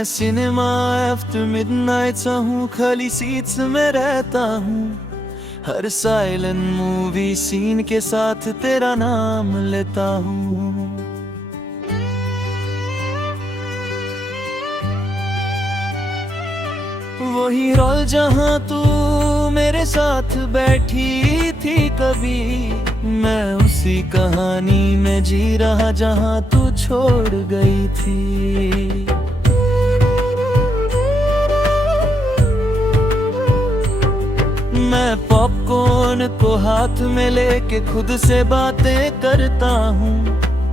मैं cinema after midnight सा हूँ, खाली सीट्स में रहता हूँ। हर साइलेंट मूवी सीन के साथ तेरा नाम लेता हूँ। वही रोल जहाँ तू मेरे साथ बैठी थी कभी, मैं उसी कहानी में जी रहा जहाँ तू छोड़ गई थी। मैं पॉपकॉर्न को हाथ में लेके खुद से बातें करता हूँ।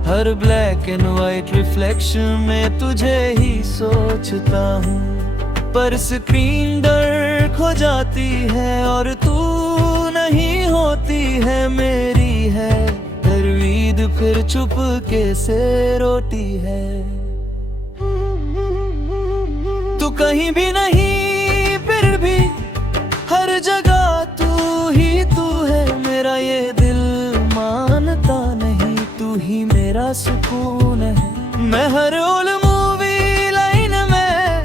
हर ब्लैक एंड वाइट रिफ्लेक्शन में तुझे ही सोचता हूँ। पर स्क्रीन डर खो जाती है और तू नहीं होती है मेरी है। तरवीद फिर चुपके से रोती है। तू कहीं भी नहीं फिर भी हर जगह तू ही तू है। मेरा ये दिल मानता नहीं, तू ही मेरा सुकून है। मैं हर ओल्ड मूवी लाइन में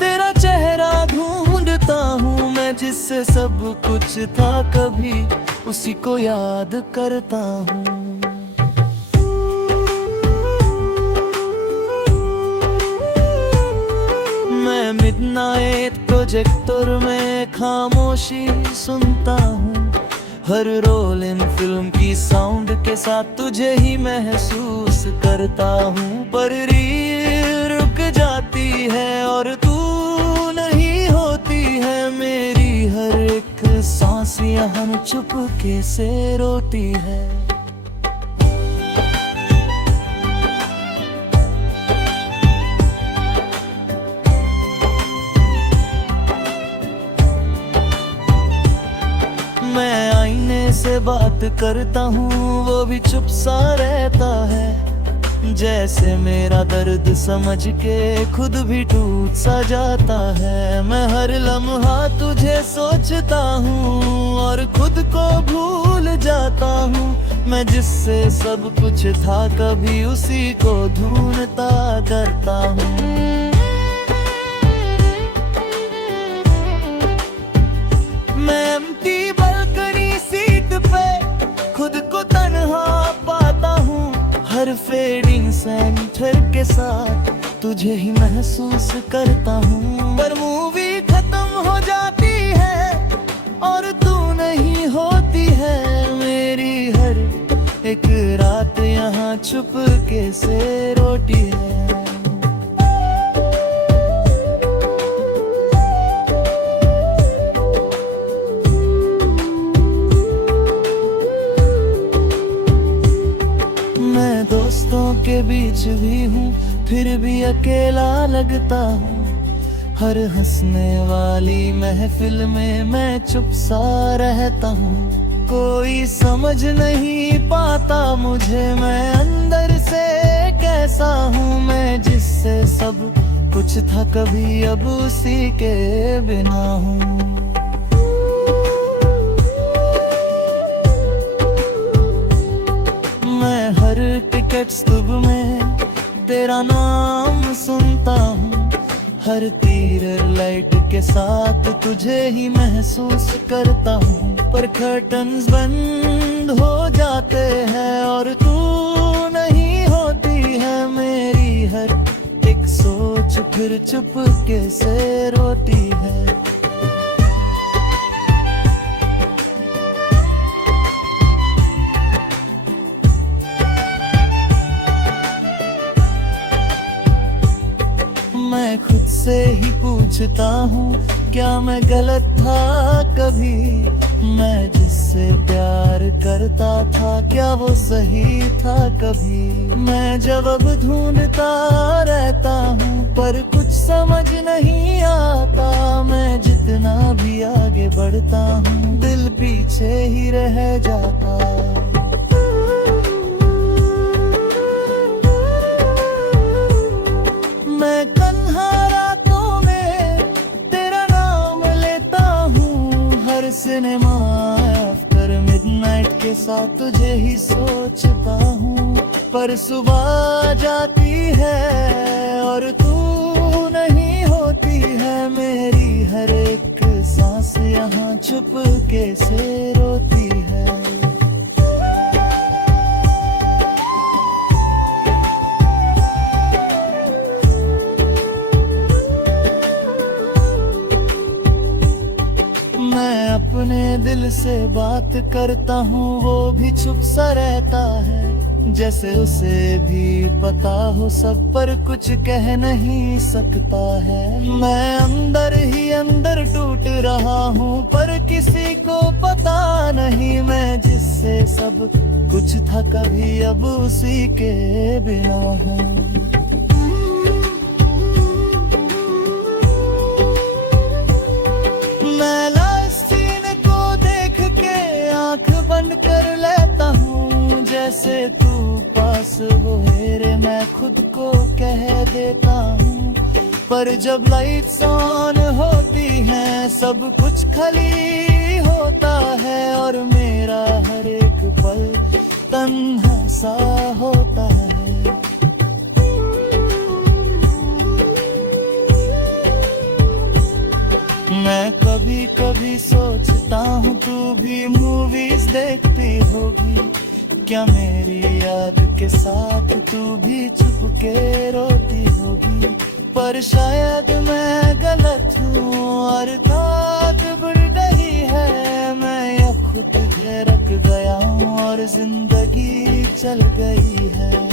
तेरा चेहरा ढूंढता हूँ। मैं जिससे सब कुछ था कभी उसी को याद करता हूँ। मैं मिडनाइट प्रोजेक्टर में खामोशी सुनता हूँ। हर रोल इन फिल्म की साउंड के साथ तुझे ही महसूस करता हूँ। पर रील रुक जाती है और तू नहीं होती है मेरी। हर एक सांस यहाँ चुपके से रोती है। मैं आईने से बात करता हूँ, वो भी चुप सा रहता है। जैसे मेरा दर्द समझ के खुद भी टूट सा जाता है। मैं हर लम्हा तुझे सोचता हूँ और खुद को भूल जाता हूँ। मैं जिससे सब कुछ था कभी उसी को ढूंढता करता हूँ। खुद को तन्हा पाता हूँ। हर फेडिंग सेंटर के साथ तुझे ही महसूस करता हूँ। पर मूवी खत्म हो जाती है और तू नहीं होती है मेरी। हर एक रात यहाँ चुपके से रोती है। दोस्तों के बीच भी हूँ फिर भी अकेला लगता हूँ। हर हंसने वाली महफिल में मैं चुप सा रहता हूँ। कोई समझ नहीं पाता मुझे मैं अंदर से कैसा हूँ। मैं जिससे सब कुछ था कभी अब उसी के बिना हूँ। टिकट स्टूब में तेरा नाम सुनता हूँ। हर तीर लाइट के साथ तुझे ही महसूस करता हूँ। पर कर्टन्स बंद हो जाते हैं और तू नहीं होती है मेरी। हर एक सोच फिर चुपके से रोती है। मैं खुद से ही पूछता हूँ क्या मैं गलत था कभी। मैं जिससे प्यार करता था क्या वो सही था कभी। मैं जवाब ढूंढता रहता हूँ पर कुछ समझ नहीं आता। मैं जितना भी आगे बढ़ता हूँ दिल पीछे ही रह जाता। सिनेमा आफ्टर मिडनाइट के साथ तुझे ही सोचता हूँ। पर सुबह जाती है और तू नहीं सांस यहाँ चुपके से रोती है। मैं अपने दिल से बात करता हूँ, वो भी चुप सा रहता है, जैसे उसे भी पता हो सब पर कुछ कह नहीं सकता है। मैं अंदर ही अंदर टूट रहा हूँ, पर किसी को पता नहीं मैं जिससे सब कुछ था कभी अब उसी के बिना हूँ। बंद कर लेता हूँ, जैसे तू पास हो मेरे मैं खुद को कह देता हूँ। पर जब लाइट्स ऑन होती हैं सब कुछ खाली होता है, और मेरा हर एक पल तन्हा सा होता है। मैं कभी कभी सोचता हूँ तू भी मूवीज देखती होगी, क्या मेरी याद के साथ तू भी चुपके रोती होगी। पर शायद मैं गलत हूँ और बात बढ़ गई है, मैं या खुद रख गया हूँ और जिंदगी चल गई है।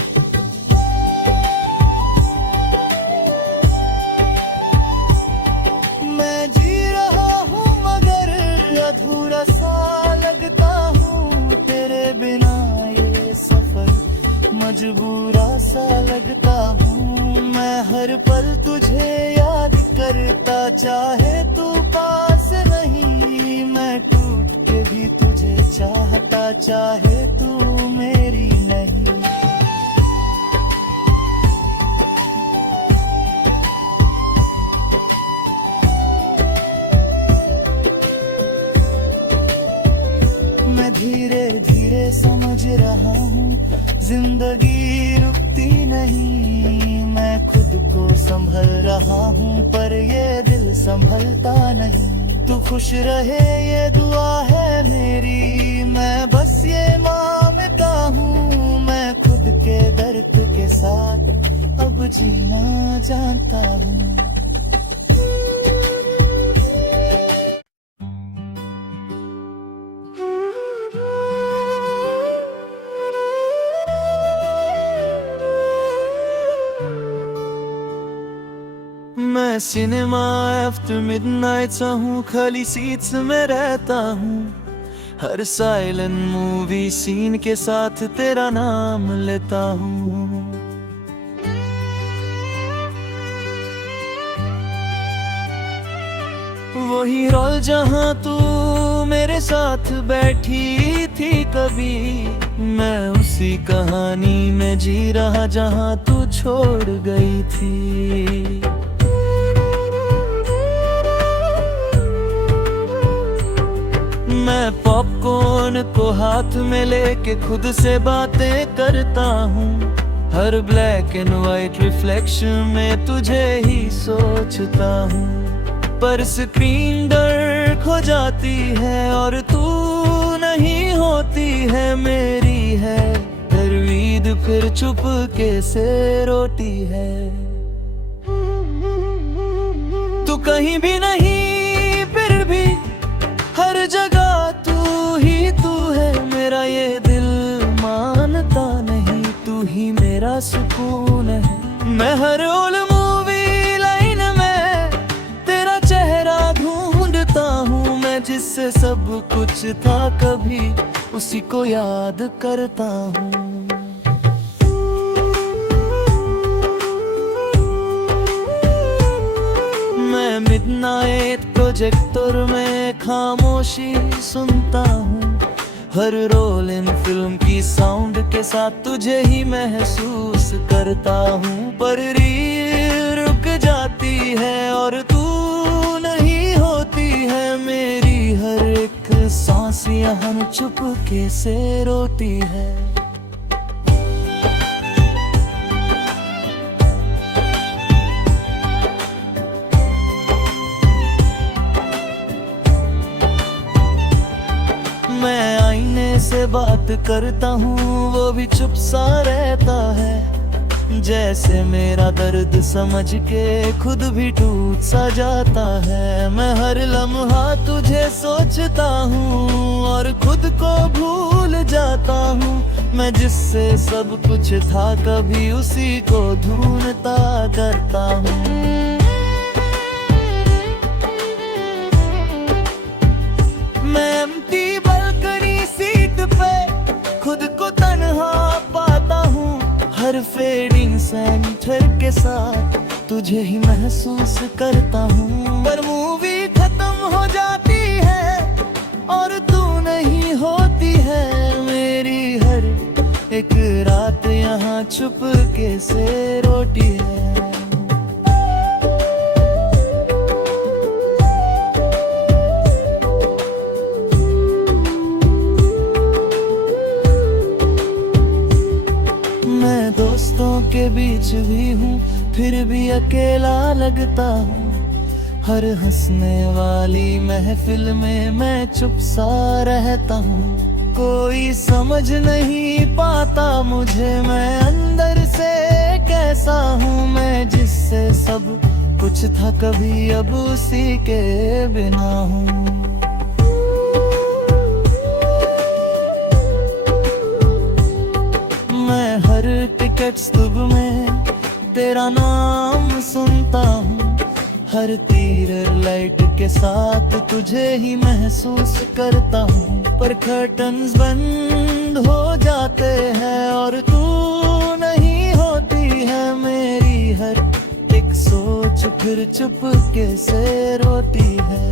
मैं जी रहा हूँ मगर अधूरा सा लगता हूँ, तेरे बिना ये सफर मजबूरा सा लगता हूँ। मैं हर पल तुझे याद करता, चाहे तू पास नहीं, मैं टूट के भी तुझे चाहता, चाहे तू मेरी नहीं। मैं धीरे धीरे समझ रहा हूँ जिंदगी रुकती नहीं, मैं खुद को संभल रहा हूँ पर ये दिल संभलता नहीं। तू खुश रहे ये दुआ है मेरी, मैं बस ये मांगता हूँ। मैं खुद के दर्द के साथ अब जीना जानता हूँ। मैं सिनेमा आफ्टर मिडनाइट सा हूँ, खाली सीट्स में रहता हूँ, हर साइलेंट मूवी सीन के साथ तेरा नाम लेता हूँ। वही रोल जहाँ तू मेरे साथ बैठी थी कभी, मैं उसी कहानी में जी रहा जहाँ तू छोड़ गई थी। मैं पॉपकॉर्न को हाथ में लेके खुद से बातें करता हूँ, हर ब्लैक एंड वाइट रिफ्लेक्शन में तुझे ही सोचता हूँ। पर स्क्रीन डर खो जाती है और तू नहीं होती है मेरी है, तरवीद फिर चुपके से रोती है। तू कहीं भी नहीं फिर भी हर जगह तू ही तू है, मेरा ये दिल मानता नहीं, तू ही मेरा सुकून है। मैं हर ओल्ड मूवी लाइन में तेरा चेहरा ढूंढता हूँ, मैं जिससे सब कुछ था कभी उसी को याद करता हूँ। मैं मिडनाइट प्रोजेक्टर में खामोशी सुनता हूँ, हर रोल इन फिल्म की साउंड के साथ तुझे ही महसूस करता हूँ। पर रील रुक जाती है और तू नहीं होती है, मेरी हर एक सांस यहाँ चुपके से रोती है। बात करता हूँ वो भी चुप सा रहता है। जैसे मेरा दर्द समझ के खुद भी टूट सा जाता है। मैं हर लम्हा तुझे सोचता हूँ और खुद को भूल जाता हूँ। मैं जिससे सब कुछ था कभी उसी को ढूंढता करता हूँ। मैं एम्प्टी बालकनी सीट पे खुद को तन्हा पाता हूँ। हर फेडिंग सेंटर के साथ तुझे ही महसूस करता हूँ। पर मूवी खत्म हो जाती है और तू नहीं होती है। मेरी हर एक रात यहाँ चुपके से रोटी है। मैं दोस्तों के बीच भी हूँ फिर भी अकेला लगता हूँ। हर हंसने वाली महफिल में मैं चुप सा रहता हूँ। कोई समझ नहीं पाता मुझे मैं अंदर से कैसा हूँ। मैं जिससे सब कुछ था कभी अब उसी के बिना हूँ। मैं हर टिकट स्टब में तेरा नाम सुनता हूँ। हर तीर लाइट के साथ तुझे ही महसूस करता हूँ। पर कर्टन्स बंद हो जाते हैं और तू नहीं होती है। मेरी हर एक सोच फिर चुपके से रोती है।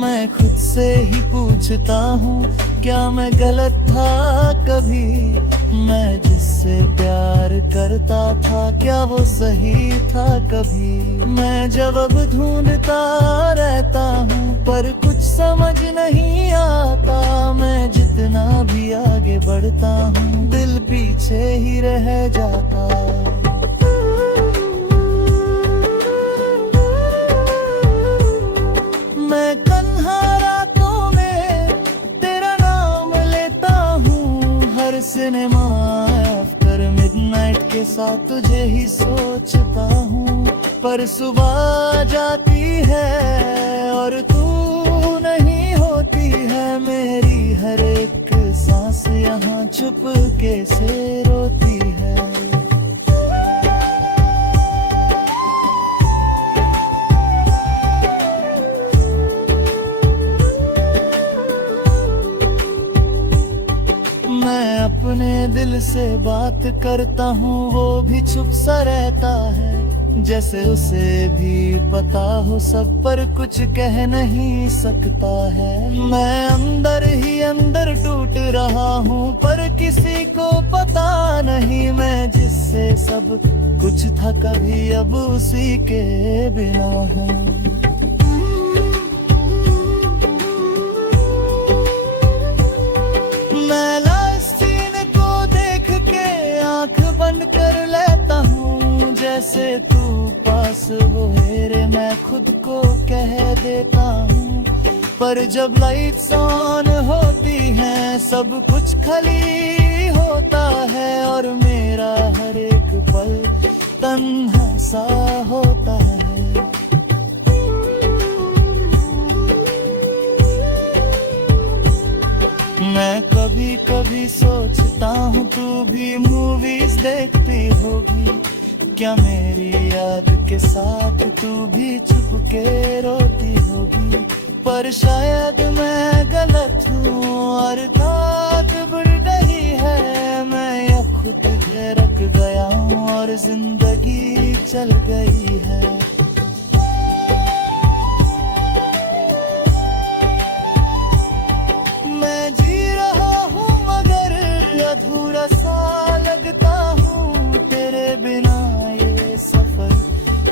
मैं खुद से ही पूछता हूँ क्या मैं गलत था कभी। मैं जिससे प्यार करता था क्या वो सही था कभी। मैं जवाब ढूंढता रहता हूँ पर कुछ समझ नहीं आता। मैं जितना भी आगे बढ़ता हूँ दिल पीछे ही रह जाता। मैं तन्हा रातों में तेरा नाम लेता हूँ। हर सिनेमा आफ्टर मिडनाइट के साथ तुझे ही सोचता हूँ। पर सुबह जाती है और तू नहीं होती है। मेरी हर एक सांस यहाँ चुपके से रोती है। मैं अपने दिल से बात करता हूँ वो भी चुप सा रहता है। जैसे उसे भी पता हो सब पर कुछ कह नहीं सकता है। मैं अंदर ही अंदर टूट रहा हूँ पर किसी को पता नहीं। मैं जिससे सब कुछ था कभी अब उसी के बिना हूँ। बंद कर लेता हूँ जैसे तू पास हो मेरे। मैं खुद को कह देता हूँ पर जब लाइट्स ऑन होती हैं सब कुछ खाली होता है। और मेरा हर एक पल तन्हा सा होता है। मैं कभी कभी सोचता हूँ तू भी मूवीज देखती होगी क्या। मेरी याद के साथ तू भी छुप के रोती होगी। पर शायद मैं गलत हूँ और रात बढ़ रही है। मैं अब खुद रख गया हूँ और जिंदगी चल गई है। मैं जी रहा हूँ मगर अधूरा सा लगता हूँ। तेरे बिना ये सफर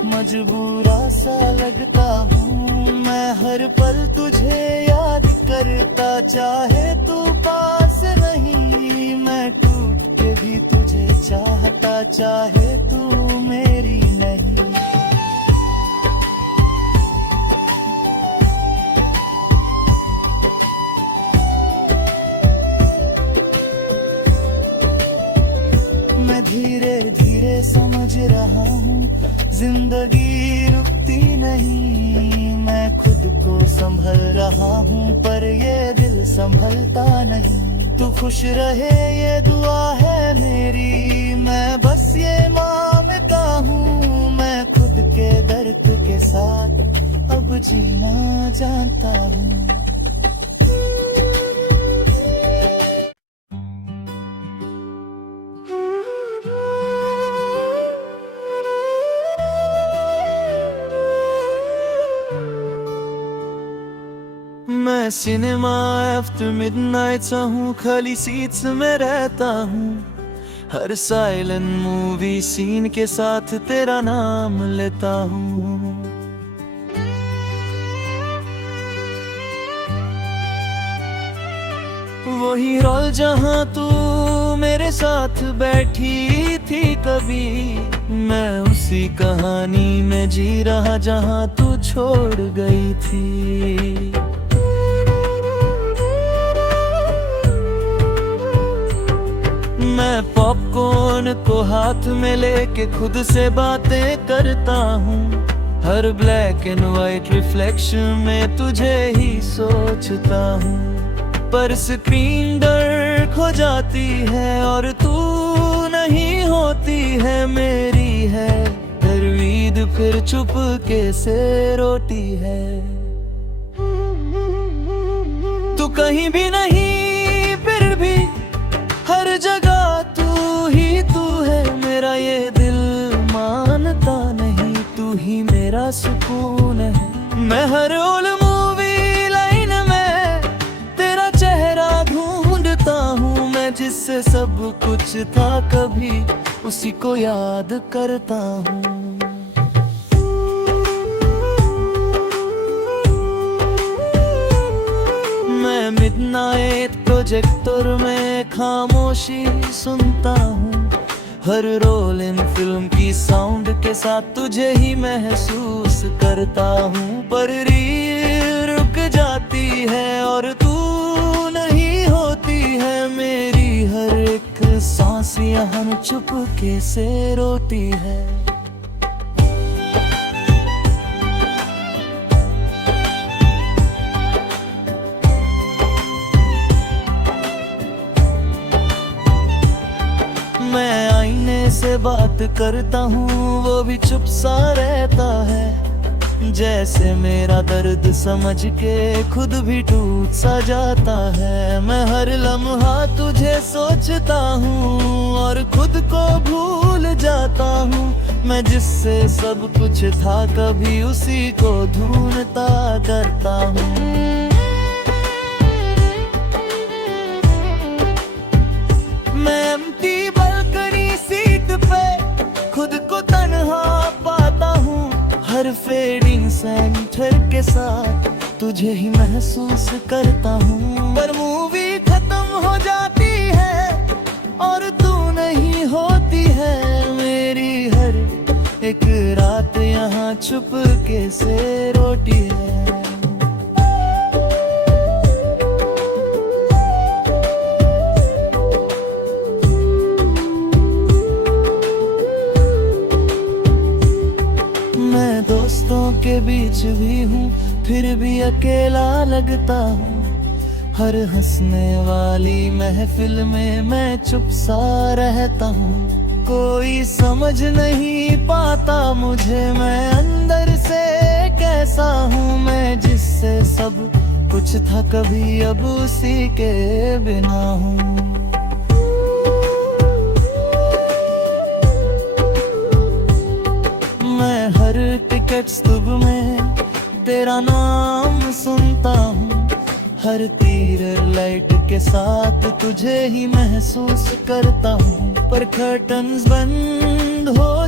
मजबूरा सा लगता हूँ। मैं हर पल तुझे याद करता चाहे तू पास नहीं। मैं टूट के भी तुझे चाहता चाहे तू मेरी नहीं। मैं धीरे धीरे समझ रहा हूँ जिंदगी रुकती नहीं। मैं खुद को संभल रहा हूँ पर ये दिल संभलता नहीं। तू खुश रहे ये दुआ है मेरी, मैं बस ये मांगता हूँ। मैं खुद के दर्द के साथ अब जीना जानता हूँ। मैं सिनेमा आफ्टर मिडनाइट सा हूँ, खाली सीट्स में रहता हूँ। हर साइलेंट मूवी सीन के साथ तेरा नाम लेता हूँ। वही रोल जहाँ तू मेरे साथ बैठी थी कभी, मैं उसी कहानी में जी रहा जहाँ तू छोड़ गई थी। मैं पॉपकॉर्न को हाथ में लेके खुद से बातें करता हूँ। हर ब्लैक एंड वाइट रिफ्लेक्शन में तुझे ही सोचता हूँ। पर स्क्रीन डर खो जाती है और तू नहीं होती है मेरी है। तरवीद फिर चुपके से रोती है। तू कहीं भी नहीं फिर भी हर जगह तू ही तू है। मेरा ये दिल मानता नहीं, तू ही मेरा सुकून है। मैं हर ओल्ड मूवी लाइन में तेरा चेहरा ढूंढता हूँ। मैं जिससे सब कुछ था कभी उसी को याद करता हूँ। मैं मिडनाइट प्रोजेक्टर में खामोशी सुनता हूँ। हर रोल इन फिल्म की साउंड के साथ तुझे ही महसूस करता हूँ। पर रील रुक जाती है और तू नहीं होती है मेरी। हर एक सांस यहाँ चुपके से रोती है। मैं आईने से बात करता हूँ, वो भी चुप सा रहता है। जैसे मेरा दर्द समझ के खुद भी टूट सा जाता है। मैं हर लम्हा तुझे सोचता हूँ और खुद को भूल जाता हूँ। मैं जिससे सब कुछ था कभी उसी को ढूंढता करता हूँ। खुद को तन्हा पाता हूँ। हर फेडिंग सेंटर के साथ तुझे ही महसूस करता हूँ। पर मूवी खत्म हो जाती है और तू नहीं होती है मेरी। हर एक रात यहाँ चुपके से रोती है। दोस्तों के बीच भी हूँ फिर भी अकेला लगता हूँ। हर हंसने वाली महफिल में मैं चुप सा रहता हूँ। कोई समझ नहीं पाता मुझे मैं अंदर से कैसा हूँ। मैं जिससे सब कुछ था कभी अब उसी के बिना हूँ। मैं हर टिकट स्टूब में तेरा नाम सुनता हूँ। हर तीर लाइट के साथ तुझे ही महसूस करता हूँ। पर कर्टन्स बंद हो